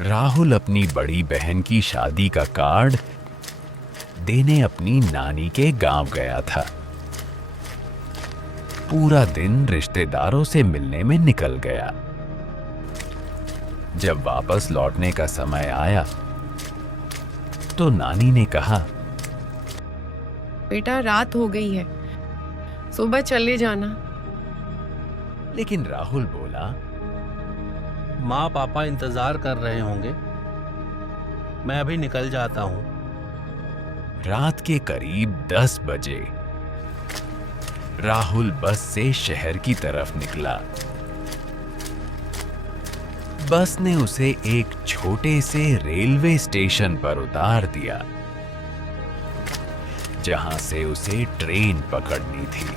राहुल अपनी बड़ी बहन की शादी का कार्ड देने अपनी नानी के गांव गया था। पूरा दिन रिश्तेदारों से मिलने में निकल गया। जब वापस लौटने का समय आया तो नानी ने कहा, बेटा रात हो गई है, सुबह चले जाना। लेकिन राहुल बोला, माँ पापा इंतजार कर रहे होंगे, मैं अभी निकल जाता हूँ। रात के करीब 10 बजे राहुल बस से शहर की तरफ निकला। बस ने उसे एक छोटे से रेलवे स्टेशन पर उतार दिया, जहां से उसे ट्रेन पकड़नी थी।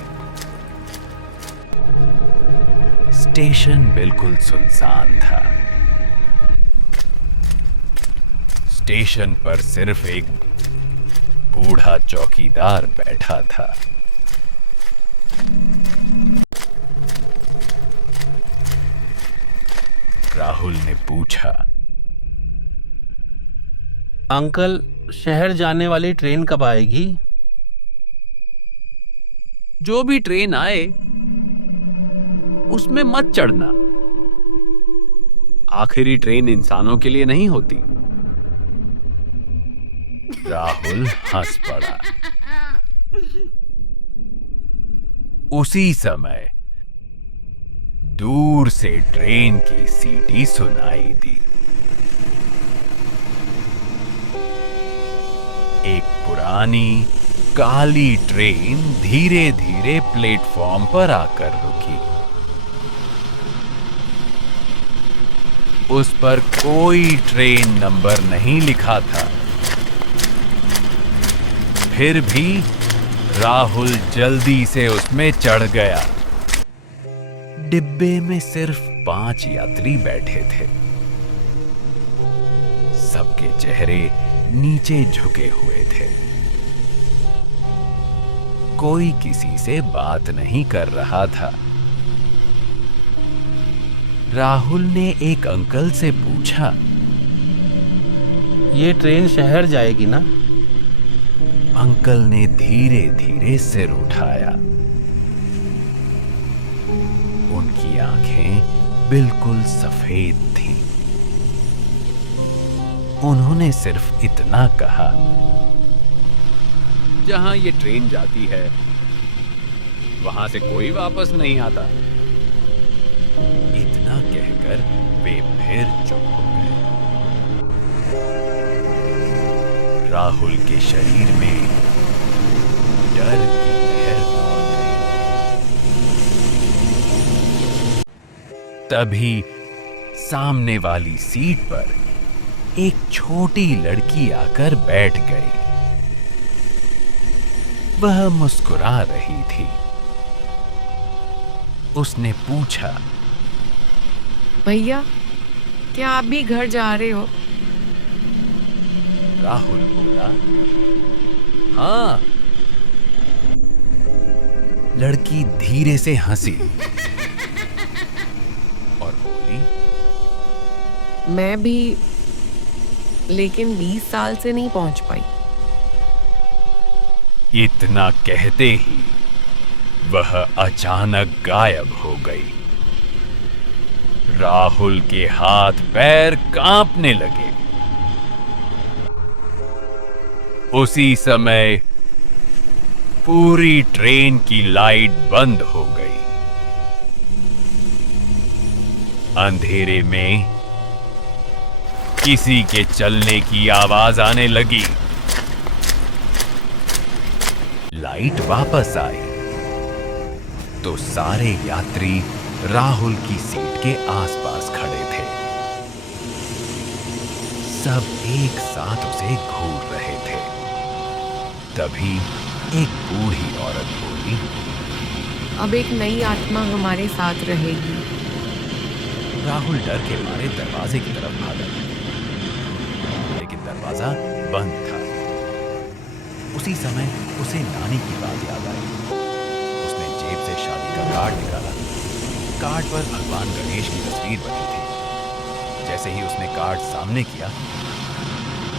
स्टेशन बिल्कुल सुनसान था। स्टेशन पर सिर्फ एक बूढ़ा चौकीदार बैठा था। राहुल ने पूछा, अंकल, शहर जाने वाली ट्रेन कब आएगी? जो भी ट्रेन आए उसमें मत चढ़ना। आखिरी ट्रेन इंसानों के लिए नहीं होती। राहुल हंस पड़ा। उसी समय दूर से ट्रेन की सीटी सुनाई दी। एक पुरानी काली ट्रेन धीरे धीरे प्लेटफॉर्म पर आकर रुकी। उस पर कोई ट्रेन नंबर नहीं लिखा था। फिर भी राहुल जल्दी से उसमें चढ़ गया। डिब्बे में सिर्फ 5 यात्री बैठे थे। सबके चेहरे नीचे झुके हुए थे। कोई किसी से बात नहीं कर रहा था। राहुल ने एक अंकल से पूछा, ये ट्रेन शहर जाएगी ना? अंकल ने धीरे धीरे सिर उठाया। उनकी आंखें बिल्कुल सफेद थीं। उन्होंने सिर्फ इतना कहा, जहां ये ट्रेन जाती है वहां से कोई वापस नहीं आता। इतना कहकर वे फिर चुप हो गए। राहुल के शरीर में डर की लहर दौड़ गई। तभी सामने वाली सीट पर एक छोटी लड़की आकर बैठ गई। वह मुस्कुरा रही थी। उसने पूछा, भैया, क्या आप भी घर जा रहे हो? राहुल बोला, हाँ। लड़की धीरे से हंसी और बोली, मैं भी, लेकिन 20 साल से नहीं पहुंच पाई। इतना कहते ही वह अचानक गायब हो गई। राहुल के हाथ पैर कांपने लगे। उसी समय पूरी ट्रेन की लाइट बंद हो गई। अंधेरे में किसी के चलने की आवाज आने लगी। लाइट वापस आई तो सारे यात्री राहुल की सीट के आसपास खड़े थे। सब एक साथ उसे घूर रहे थे। तभी एक बूढ़ी औरत बोली, अब एक नई आत्मा हमारे साथ रहेगी। राहुल डर के मारे दरवाजे की तरफ भागा, लेकिन दरवाजा बंद था। उसी समय उसे नानी की बात याद आई। उसने जेब से शादी का कार्ड निकाला। कार्ड पर भगवान गणेश की तस्वीर बनी थी, जैसे ही उसने कार्ड सामने किया,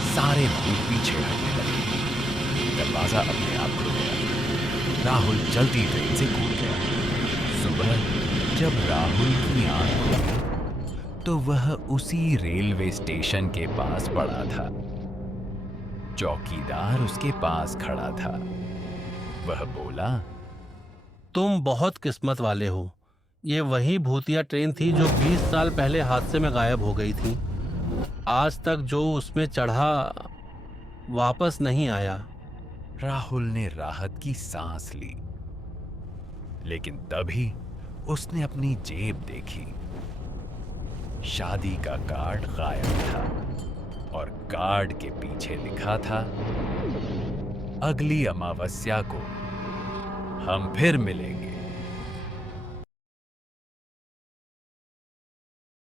सारे भूत पीछे हटने लगे। दरवाजा अपने आप खुल गया। राहुल चलती ट्रेन से कूद गया। सुबह जब राहुल की आंख खुली तो वह उसी रेलवे स्टेशन के पास पड़ा था। चौकीदार उसके पास खड़ा था। वह बोला, तुम बहुत किस्मत वाले हो। ये वही भूतिया ट्रेन थी जो 20 साल पहले हादसे में गायब हो गई थी। आज तक जो उसमें चढ़ा वापस नहीं आया। राहुल ने राहत की सांस ली, लेकिन तभी उसने अपनी जेब देखी। शादी का कार्ड गायब था और कार्ड के पीछे लिखा था, अगली अमावस्या को हम फिर मिलेंगे।